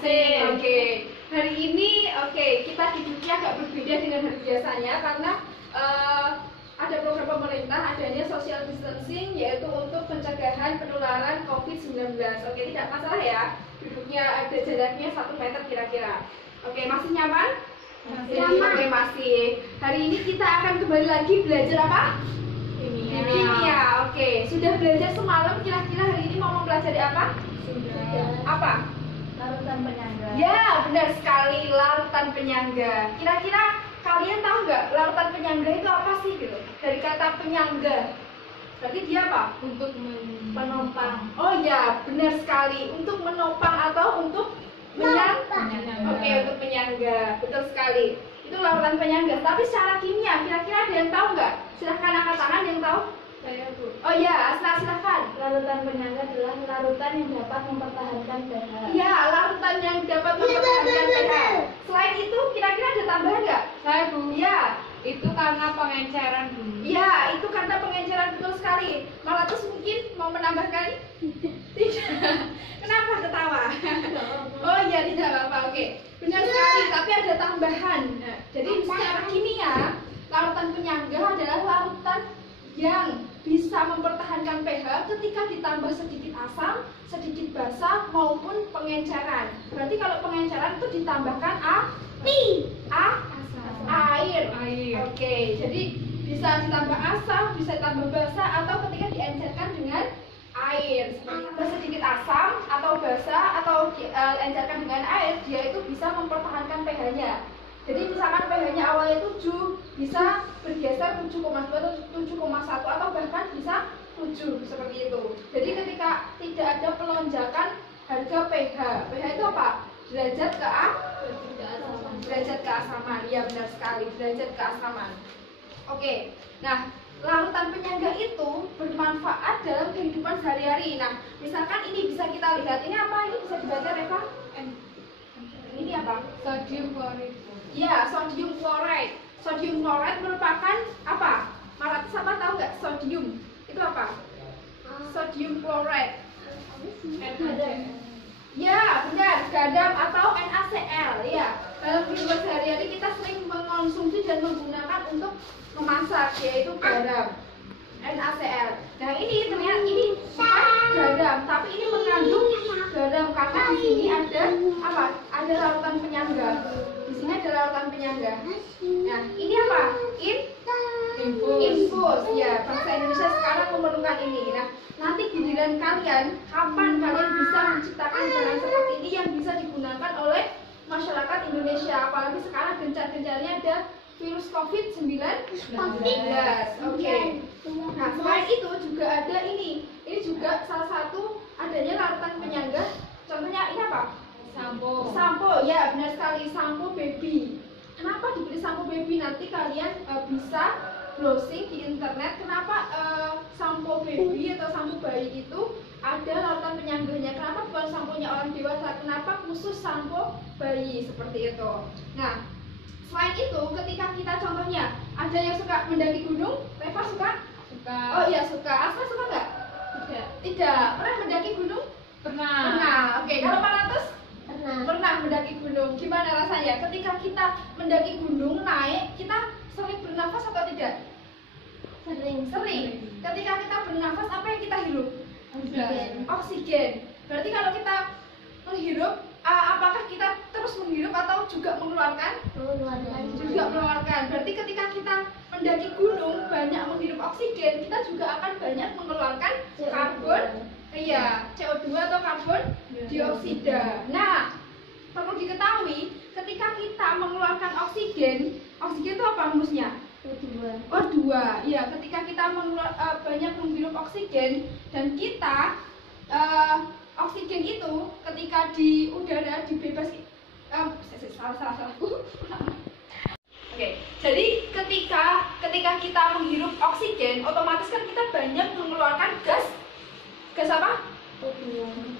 Asik. Oke. Hari ini kita duduknya agak berbeda dengan hari biasanya karena ada program pemerintah adanya social distancing yaitu untuk pencegahan penularan COVID-19. Oke, tidak masalah ya. Duduknya ada jaraknya 1 meter kira-kira. Oke, masih nyaman? Masih. Oke, masih. Hari ini kita akan kembali lagi belajar apa? Kimia. Oke, sudah belajar semalam, kira-kira hari ini mau mempelajari apa? Sudah. Apa? Larutan penyangga. Ya, benar sekali, larutan penyangga. Kira-kira kalian tahu nggak larutan penyangga itu apa sih gitu? Dari kata penyangga. Berarti dia apa? Untuk menopang. Oh ya, benar sekali. Untuk menopang atau untuk menyangga. Oke, untuk menyangga. Betul sekali. Itu larutan penyangga. Tapi secara kimia, kira-kira ada yang tahu nggak? Silahkan angkat tangan yang tahu. Saya Bu. Oh ya, silahkan. Larutan penyangga adalah larutan yang dapat mempertahankan pH. Iya, larutan yang dapat mempertahankan pH. Selain itu, kira-kira ada tambahan nggak? Saya Bu. Iya. Itu karena pengenceran Bu. Iya, itu karena pengenceran, betul sekali. Malatus mungkin mau menambahkan? Tidak. Kenapa ketawa? Oh iya, tidak apa-apa. Oke. Benar sekali, tapi ada tambahan. Nah, jadi secara kimia, larutan penyangga adalah larutan yang bisa mempertahankan pH ketika ditambah sedikit asam, sedikit basa maupun pengenceran. Berarti kalau pengenceran itu ditambahkan air. Oke, jadi bisa ditambah asam, bisa ditambah basa atau ketika diencerkan dengan air. Seperti sedikit asam atau basa atau diencerkan dengan air, dia itu bisa mempertahankan pH-nya. Jadi misalkan pH-nya awalnya 7, bisa bergeser 7,2 atau 7,1 atau bahkan bisa 7 seperti itu. Jadi ketika tidak ada pelonjakan harga pH, pH itu apa? Derajat keasaman. Iya benar sekali, derajat keasaman. Oke. Nah, larutan penyangga itu bermanfaat dalam kehidupan sehari-hari. Nah, misalkan ini bisa kita lihat, ini apa? Ini bisa dibaca Reva? Ini apa? Sodium chloride. Ya, sodium chloride. Sodium chloride merupakan apa? Malatus apa tahu nggak? Sodium itu apa? Sodium chloride. Ya, benar, gadam atau NaCl. Ya, dalam kehidupan sehari-hari kita sering mengonsumsi dan menggunakan untuk memasak, yaitu garam, NaCl. Nah, ini ternyata ini bukan garam, tapi ini mengandung garam karena di sini ada apa? Ada larutan penyangga. Di sini ada larutan penyangga. Nah, ini apa? Infus. Ya, bangsa Indonesia sekarang memerlukan ini. Nah, nanti giliran kalian, kapan kalian bisa menciptakan bahan seperti ini yang bisa digunakan oleh masyarakat Indonesia? Apalagi sekarang gencar-gencarnya ada virus COVID-19. Oke. Nah, selain itu juga ada ini. Ini juga salah satu adanya larutan penyangga. Contohnya ini apa? Sampo, ya benar sekali, sampo baby. Kenapa dibeli sampo baby? Nanti kalian bisa browsing di internet. Kenapa sampo baby atau sampo bayi itu ada larutan penyangganya? Kenapa bukan samponya orang dewasa? Kenapa khusus sampo bayi seperti itu? Nah, selain itu, ketika kita contohnya ada yang suka mendaki gunung, Reva suka? Suka. Oh iya suka. Asma suka nggak? Tidak. Pernah mendaki gunung? Pernah. Oke. Kalau Malatus? Pernah mendaki gunung. Gimana rasanya? Ketika kita mendaki gunung naik, kita sering bernafas atau tidak? Sering. Ketika kita bernafas, apa yang kita hirup? Oksigen. Berarti kalau kita menghirup, apakah kita terus menghirup atau juga mengeluarkan? Juga mengeluarkan. Berarti ketika kita mendaki gunung banyak menghirup oksigen, kita juga akan banyak mengeluarkan karbon. Iya, CO2 atau karbon dioksida. Nah, perlu diketahui ketika kita mengeluarkan oksigen itu apa rumusnya? O2. Iya, ketika kita banyak menghirup oksigen dan kita oksigen itu ketika di udara dibebas salah. Oke, jadi ketika kita menghirup oksigen, otomatis kan kita banyak mengeluarkan gas apa?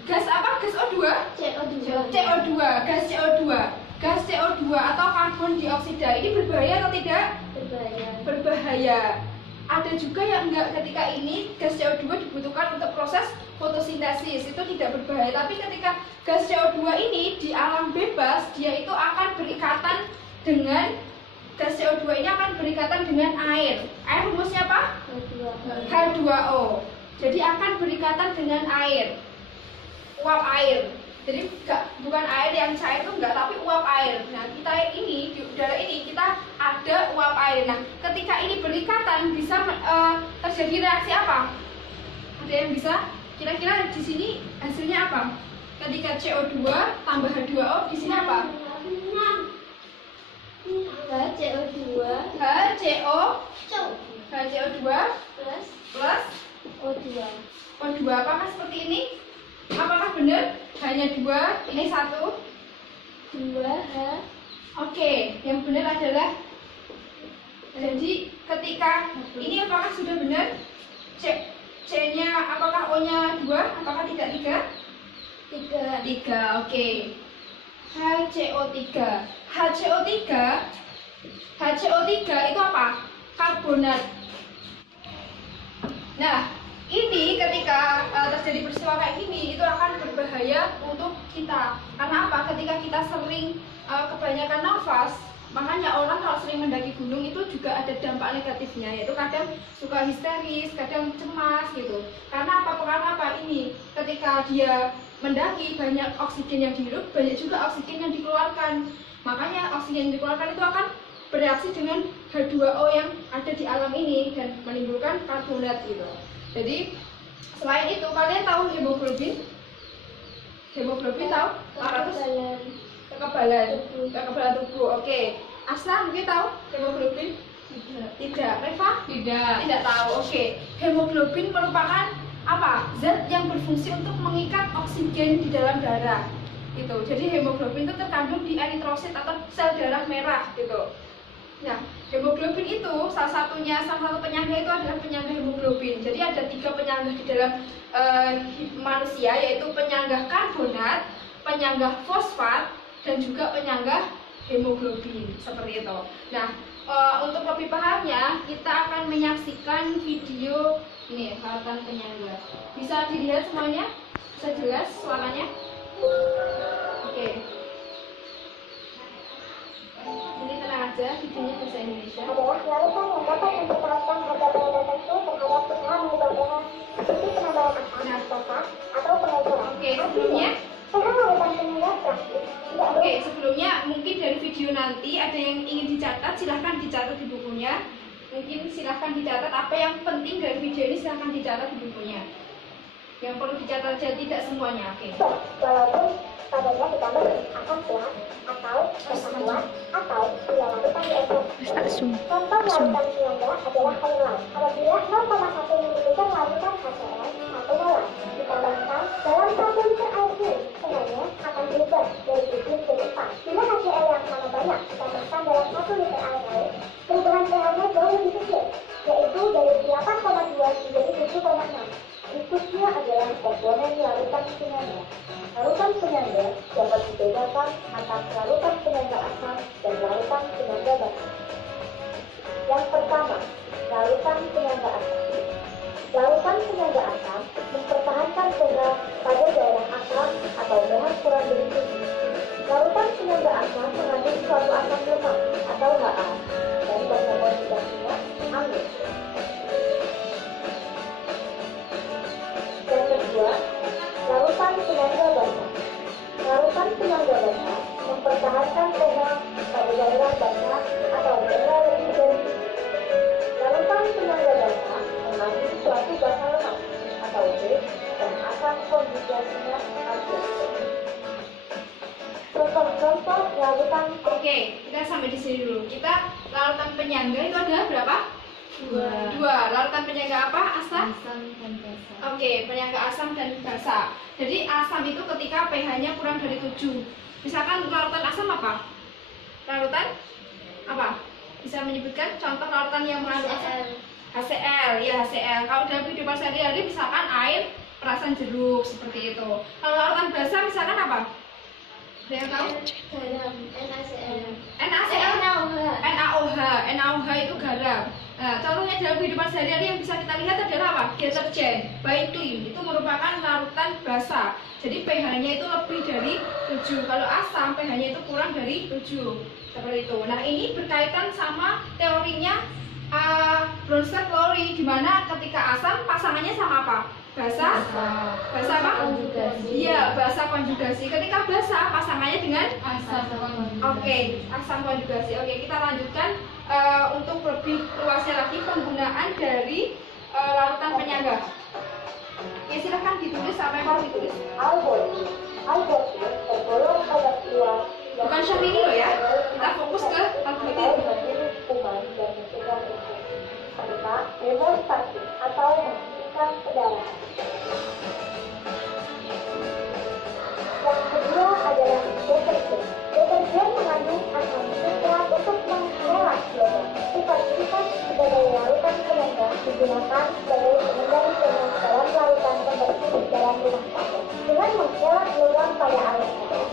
Gas apa? Gas O2? CO2. Gas CO2 atau karbon dioksida. Ini berbahaya atau tidak? Berbahaya. Ada juga yang enggak, ketika ini gas CO2 dibutuhkan untuk proses fotosintesis, itu tidak berbahaya. Tapi ketika gas CO2 ini di alam bebas, dia itu akan berikatan dengan gas CO2 ini akan berikatan dengan air. Air rumusnya apa? H2O. Jadi akan berikatan dengan air, uap air. Jadi bukan air yang cair itu enggak, tapi uap air. Nah, kita ini di udara ini kita ada uap air. Nah, ketika ini berikatan bisa terjadi reaksi apa? Ada yang bisa? Kira-kira di sini hasilnya apa? Ketika CO2 tambah H2O, di sini apa? HCO2 plus O2. Apakah seperti ini? Apakah benar? Hanya 2, ini 1, 2H. Oke, yang benar adalah, jadi ketika ini apakah sudah benar? C-nya apakah O-nya 2? Apakah tidak 3? 3, oke. HCO3 itu apa? Karbonat. Nah, ini ketika terjadi peristiwa kayak gini itu akan berbahaya untuk kita. Karena apa? Ketika kita sering kebanyakan nafas, makanya orang kalau sering mendaki gunung itu juga ada dampak negatifnya, yaitu kadang suka histeris, kadang cemas gitu. Karena apa? Karena apa? Ini ketika dia mendaki banyak oksigen yang dihirup, banyak juga oksigen yang dikeluarkan. Makanya oksigen yang dikeluarkan itu akan bereaksi dengan H2O yang ada di alam ini dan menimbulkan karbonat gitu. Jadi selain itu, kalian tahu hemoglobin? Hemoglobin tahu? Kekebalan tubuh. Oke. Asna mungkin tahu hemoglobin? Tidak. Reva? Tidak tahu. Oke. Hemoglobin merupakan apa? Zat yang berfungsi untuk mengikat oksigen di dalam darah. Gitu. Jadi hemoglobin itu terkandung di eritrosit atau sel darah merah gitu. Nah, hemoglobin itu salah satu penyangga itu adalah penyangga hemoglobin. Jadi ada 3 penyangga di dalam manusia, yaitu penyangga karbonat, penyangga fosfat, dan juga penyangga hemoglobin seperti itu. Nah, untuk lebih pahamnya kita akan menyaksikan video ini larutan penyangga. Bisa dilihat semuanya? Bisa jelas suaranya? Oke. Jadi tenang aja, videonya bahasa Indonesia. Adalah larutan yang dapat mempertahankan harga daya tertentu terhadap usaha menyebabkan seperti penambahan asam, basa, atau pengecoran. Oke, sebelumnya. Larutan penyangga praktis. Oke, sebelumnya mungkin dari video nanti ada yang ingin dicatat, silahkan dicatat di bukunya. Mungkin silahkan dicatat apa yang penting dari video ini, silahkan dicatat di bukunya. Yang perlu dicatat saja, tidak semuanya. Oke. Walaupun padanya ditambah asam kuat atau asam kuat atau bila larutan diekor. Contoh larutan penyangga adalah air laut. Apabila 0,1 ml larutan HCl atau lalat ditambahkan dalam 1 liter air pun, penganya akan berubah dari 7 menjadi 4. Bila HCl yang sama banyak ditambahkan dalam 1 liter air laut, perubahan pH-nya jauh lebih kecil, yaitu dari 8,2 menjadi 7,6. Berikutnya adalah komponen larutan penyangga. Larutan penyangga dapat dibedakan antara larutan penyangga asam dan larutan penyangga basa. Yang pertama, larutan penyangga asam. Larutan penyangga asam mempertahankan pH pada daerah asam atau pH kurang dari 7. Larutan penyangga asam mengandung suatu asam lemak atau HA dan berkomposisinya amil. Yang kedua, larutan penyangga basa. Larutan penyangga basa mempertahankan pH pada daerah basa atau daerah lebih dari 7. Larutan penyangga basa mengandung suatu basa lemak atau B dan asam kondensasinya amil. Contoh-contoh larutan. Oke, kita sampai di sini dulu. Kita larutan penyangga itu adalah berapa? 2. Larutan penyangga apa? Asam dan basa. Oke, penyangga asam dan basa. Jadi asam itu ketika pH-nya kurang dari 7. Misalkan larutan asam apa? Larutan apa? Bisa menyebutkan contoh larutan yang mengandung asam? HCl, ya HCl. Kalau dalam kehidupan sehari-hari misalkan air perasan jeruk seperti itu. Kalau larutan basa misalkan apa? Ada yang tahu? Garam, NaCl. NaCl, NaOH itu garam. Nah, contohnya dalam kehidupan sehari-hari yang bisa kita lihat adalah apa? Deterjen, by clean, itu merupakan larutan basah. Jadi pH-nya itu lebih dari 7. Kalau asam, pH-nya itu kurang dari 7. Seperti itu. Nah, ini berkaitan sama teorinya Bronsted-Lowry, di mana ketika asam pasangannya sama apa? Basah apa? Konjugasi. Iya, basah konjugasi. Ketika basah pasangannya dengan Asam konjugasi. Oke, asam konjugasi. Oke, kita lanjutkan untuk lebih luasnya lagi penggunaan dari larutan penyangga. Oke, silahkan ditulis apa yang harus ditulis. Albotil tergolong pada keluar. Bukan Syahrini loh ya. Kita fokus ke albotil. Membunuh kuman dan mencegah infeksi, serta hemostasis atau menghentikan pendarahan. Yang kedua adalah deterjen. Deterjen mengandung asam nitrat untuk mengelola klorin. Sifat sifat sebagai larutan penyangga digunakan sebagai pengendali lemah dalam larutan pembersih dalam rumah tangga. Dengan mengelola lubang pada air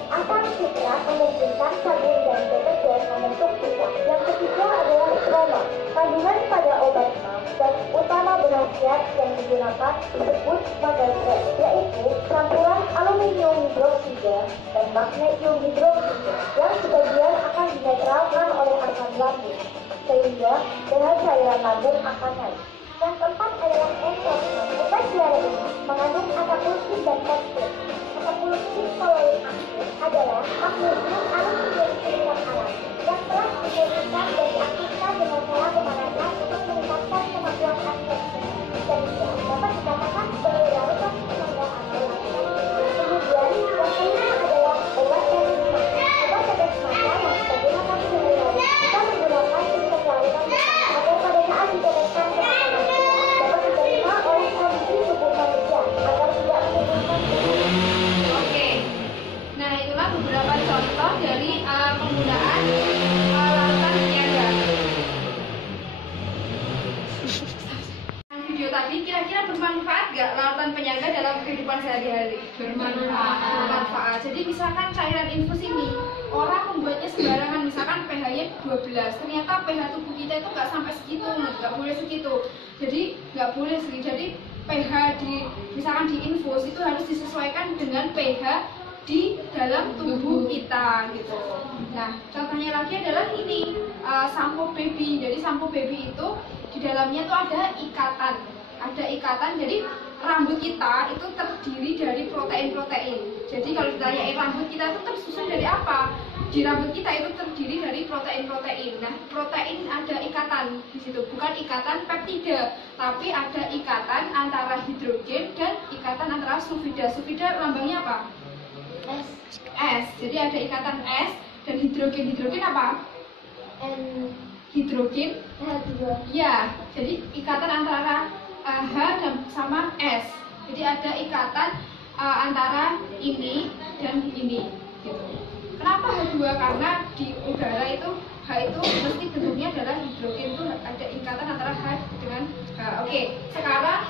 asam nitrat memungkinkan sabun dan deterjen membentuk sisa. Yang ketiga adalah kroma. Kandungan pada obat dan utama berkhasiat yang digunakan disebut sebagai PREP, yaitu campuran aluminium hidroksida dan magnesium hidroksida yang sebagian akan dinetralkan oleh asam lambung, sehingga pH cairan lambung akan naik. Yang keempat adalah enforcement. Obat diare ini mengandung asapulsin dan fosfat. Asapulsin koloid aktif adalah magnesium aluminium silikat alami yang telah diberikan dan diaktifkan dengan cara pemanasan untuk meningkatkan kemampuan absorpsi, sehingga dapat dikatakan sebagai larutan penyangga atau larutan. Kemudian yang kelima adalah obat tetes mata. Obat tetes mata yang kita gunakan sehari-hari kita menggunakan sistem larutan agar pada saat diteteskan ke mata manusia dapat diterima oleh kondisi tubuh manusia agar tidak menimbulkan Oke. Nah, itulah beberapa contoh dari penggunaan larutan penyangga. Video tadi kira-kira bermanfaat nggak larutan penyangga dalam kehidupan sehari-hari? Bermanfaat. Jadi misalkan cairan infus ini orang membuatnya sembarangan, misalkan pH-nya 12, ternyata pH tubuh kita itu nggak sampai segitu, nggak boleh segitu. Jadi nggak boleh segitu. Jadi pH misalkan di infus itu harus disesuaikan dengan pH di dalam tubuh kita gitu. Nah, contohnya lagi adalah ini sampo baby. Jadi sampo baby itu di dalamnya tuh ada ikatan. Jadi rambut kita itu terdiri dari protein-protein. Jadi kalau ditanyain rambut kita itu tersusun dari apa? Di rambut kita itu terdiri dari protein-protein. Nah, protein ada ikatan di situ, bukan ikatan peptida, tapi ada ikatan antara hidrogen dan ikatan antara sulfida. Sulfida lambangnya apa? S. Jadi ada ikatan S dan hidrogen. Hidrogen apa? Hidrogen. Ya, jadi ikatan antara H dan sama S. Jadi ada ikatan antara ini dan ini. Gitu. Kenapa H2? Karena di udara itu H itu mesti bentuknya adalah hidrogen, itu ada ikatan antara H dengan H. Oke, sekarang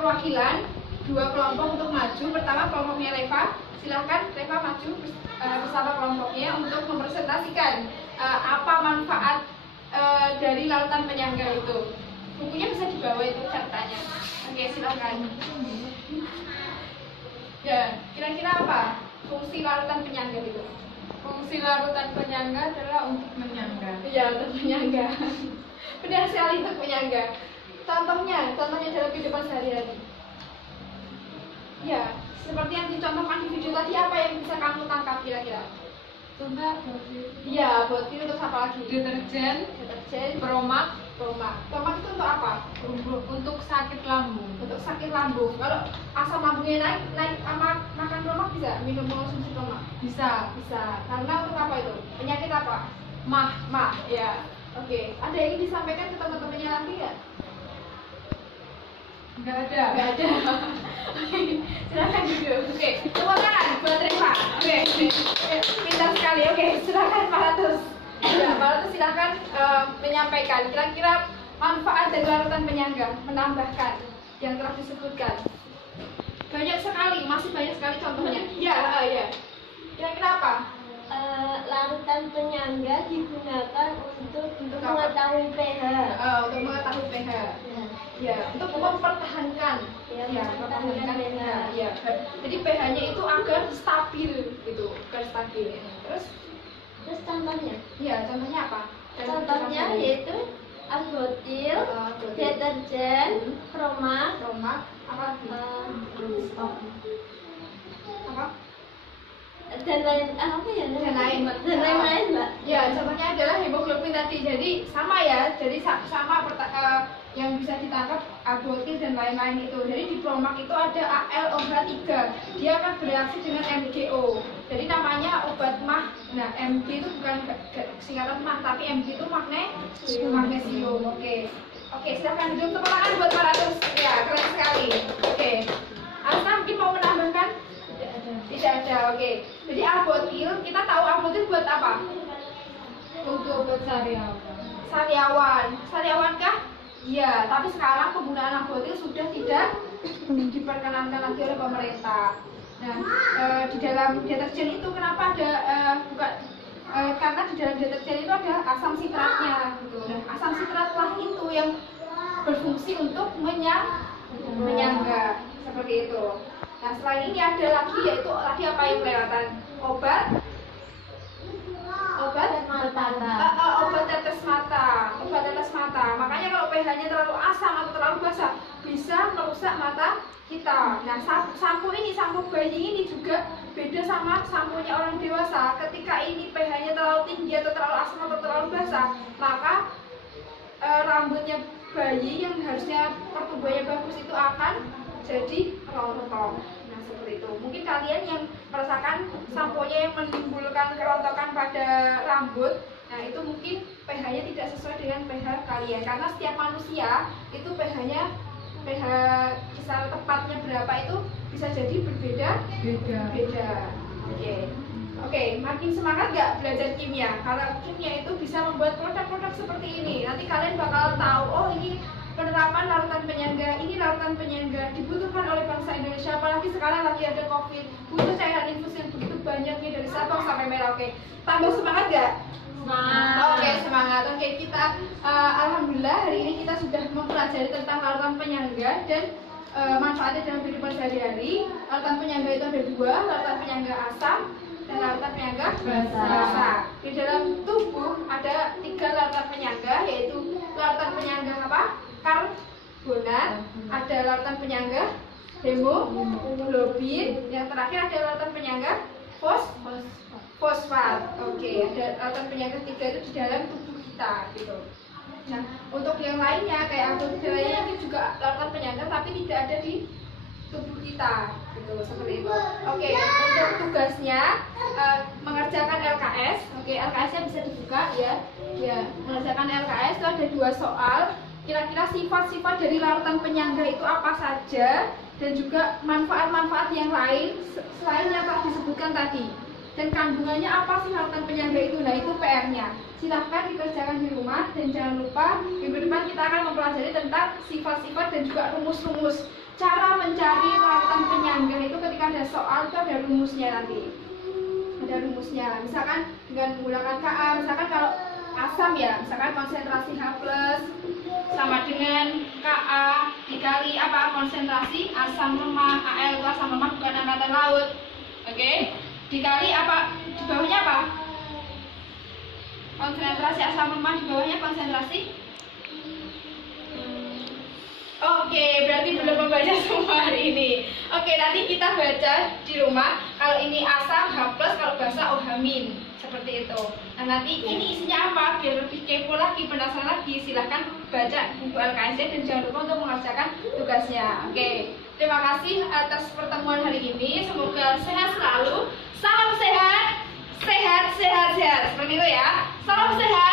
perwakilan dua kelompok untuk maju. Pertama kelompoknya Reva, silahkan Reva maju bersama kelompoknya untuk mempresentasikan apa manfaat dari larutan penyangga itu. Bukunya bisa dibawa itu catatannya. Oke, silahkan. Ya, kira-kira apa fungsi larutan penyangga itu? Fungsi larutan penyangga adalah untuk menyangga. Iya, untuk penyangga. Benar sekali, untuk penyangga. Contohnya dalam kehidupan sehari-hari. Ya, seperti yang dicontohkan di video tadi, apa yang bisa kamu tangkap kira-kira? Contoh botil. Iya, botil untuk apa lagi? Deterjen, bromak. Bromak itu untuk apa? Untuk sakit lambung. Untuk sakit lambung. Kalau asam lambungnya naik sama makan bromak bisa? Minum konsumsi bromak? Bisa. Karena untuk apa itu? Penyakit apa? Mah. Ya. Oke. Ada yang ingin disampaikan ke teman-temannya lagi nggak? Nggak ada. Oke. Silakan duduk. Oke. Tepuk tangan buat Reva. Oke. Pintar sekali. Oke. Silakan Pak Latus. Ya, Pak Latus silakan menyampaikan kira-kira manfaat dari larutan penyangga, menambahkan yang telah disebutkan. Banyak sekali, masih banyak sekali contohnya. Ya. Kira-kira apa? larutan penyangga digunakan untuk mengetahui pH. Untuk mengetahui pH. Ya, untuk mempertahankan. Ya, mempertahankan pH. pH. Ya. Jadi pH-nya itu agar stabil gitu, agar stabil. Terus Contohnya? ya, contohnya apa? Contohnya yaitu albutil, deterjen, kromat, apa lagi? Apa? dan lain apa ya? Dan lain, Mbak. Ya, contohnya adalah hemoglobin tadi. Jadi sama ya, jadi sama yang bisa ditangkap albutil dan lain-lain itu. Jadi di promak itu ada ALOH3. Dia akan bereaksi dengan MgO. Jadi namanya obat mah. Nah, Mg itu bukan singkatan mah, tapi Mg itu magnesium. Oke, silakan duduk, tepuk tangan buat Maratus. Ya, keren sekali. Oke. Asna mungkin mau menambahkan? Tidak ada. Oke. Jadi albutil, kita tahu albutil buat apa? Untuk obat sariawan. Sariawan kah? Iya, tapi sekarang penggunaan albutil sudah tidak diperkenankan lagi oleh pemerintah. Nah, di dalam deterjen itu kenapa ada karena di dalam deterjen itu ada asam sitratnya gitu. Nah, asam sitratlah itu yang berfungsi untuk menyangga seperti itu. Nah, selain ini ada lagi yaitu tadi apa yang kelewatan? Obat tetes mata. Makanya kalau pH-nya terlalu asam atau terlalu basa bisa merusak mata kita. Nah, sampo bayi ini juga beda sama samponya orang dewasa. Ketika ini pH-nya terlalu tinggi atau terlalu asam atau terlalu basa, maka rambutnya bayi yang harusnya pertumbuhannya bagus itu akan jadi rontok. Nah, seperti itu. Mungkin kalian yang merasakan samponya yang menimbulkan kerontokan pada rambut, nah itu mungkin pH-nya tidak sesuai dengan pH kalian. Karena setiap manusia itu pH-nya kisar tepatnya berapa itu bisa jadi berbeda. Oke, makin semangat nggak belajar kimia? Karena kimia itu bisa membuat produk-produk seperti ini. Nanti kalian bakal tahu, oh ini penerapan larutan penyangga, ini larutan penyangga dibutuhkan oleh bangsa Indonesia. Apalagi sekarang lagi ada COVID, butuh cairan infus yang begitu banyaknya dari Sabang sampai Merauke. Tambah semangat nggak? Semangat. Oke, kita alhamdulillah hari ini kita sudah mempelajari tentang larutan penyangga dan manfaatnya dalam kehidupan sehari-hari. Larutan penyangga itu ada dua, larutan penyangga asam dan larutan penyangga basa. Di dalam tubuh ada 3 larutan penyangga, yaitu larutan penyangga apa? Karbonat, ada larutan penyangga hemoglobin, yang terakhir ada larutan penyangga fosfat. Oke, ada larutan penyangga 3 itu di dalam tubuh kita gitu. Nah, untuk yang lainnya kayak albutil itu juga larutan penyangga tapi tidak ada di tubuh kita gitu, seperti itu. Oke, untuk tugasnya mengerjakan LKS. Oke, LKS-nya bisa dibuka ya. Mengerjakan LKS itu ada 2 soal. Kira-kira sifat-sifat dari larutan penyangga itu apa saja dan juga manfaat-manfaat yang lain selain yang telah disebutkan tadi. Dan kandungannya apa sih larutan penyangga itu? Nah, itu PR-nya. Silahkan dikerjakan di rumah dan jangan lupa minggu depan kita akan mempelajari tentang sifat-sifat dan juga rumus-rumus. Cara mencari larutan penyangga itu ketika ada soal itu ada rumusnya nanti. Ada rumusnya. Misalkan dengan menggunakan Ka, misalkan kalau asam ya, misalkan konsentrasi H+ sama dengan Ka dikali apa? Konsentrasi asam lemah. Al itu asam lemah bukan angkatan laut. Oke? Dikali apa? Di bawahnya apa? Konsentrasi asam lemah, di bawahnya konsentrasi. Oke, berarti belum membaca semua hari ini. Oke, nanti kita baca di rumah. Kalau ini asam H+, kalau basa OH-. Seperti itu. Nah, nanti ini isinya apa? Biar lebih kepo lagi, penasaran lagi, silahkan baca buku LKS dan jangan lupa untuk mengerjakan tugasnya. Oke, terima kasih atas pertemuan hari ini. Semoga sehat selalu. Salam sehat. Seperti itu ya. Salam sehat.